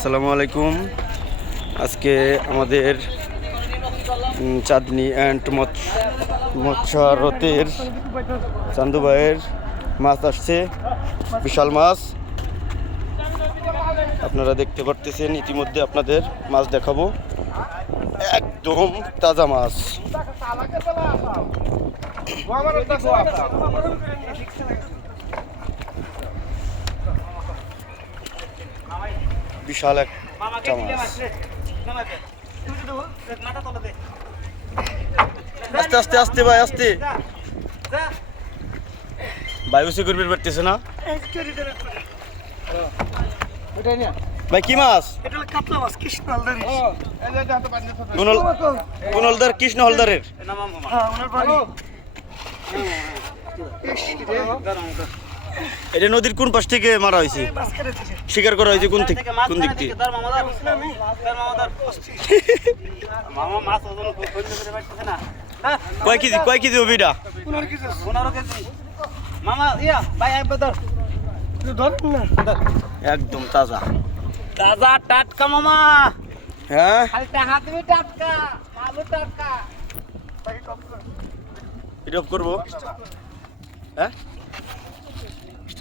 আসসালামু আলাইকুম। আজকে আমাদের চাঁদনি অ্যান্ড মৎস্যারতের চান্দু ভাইয়ের মাছ আসছে, বিশাল মাছ। আপনারা দেখতে পারতেছেন, ইতিমধ্যে আপনাদের মাছ দেখাবো। একদম তাজা মাছ। বিশাল একটা মাছ আস্তে আস্তে আস্তে ভাই আস্তে। ভাই উসে করবে পারতেছে না? ভাই কি মাছ? কোন কোন হলদার কৃষ্ণ হলদারের? এটা নদীর কোন পাশ থেকে মারা হয়েছে? শিকার করা হয়েছে কোন থেকে কোন দিক থেকে কয় কেজি কয় কেজি ইয়া ধর একদম তাজা। তাজা টাটকা মামা। হ্যাঁ? টাটকা মালু টাটকা। এটা করব। হ্যাঁ?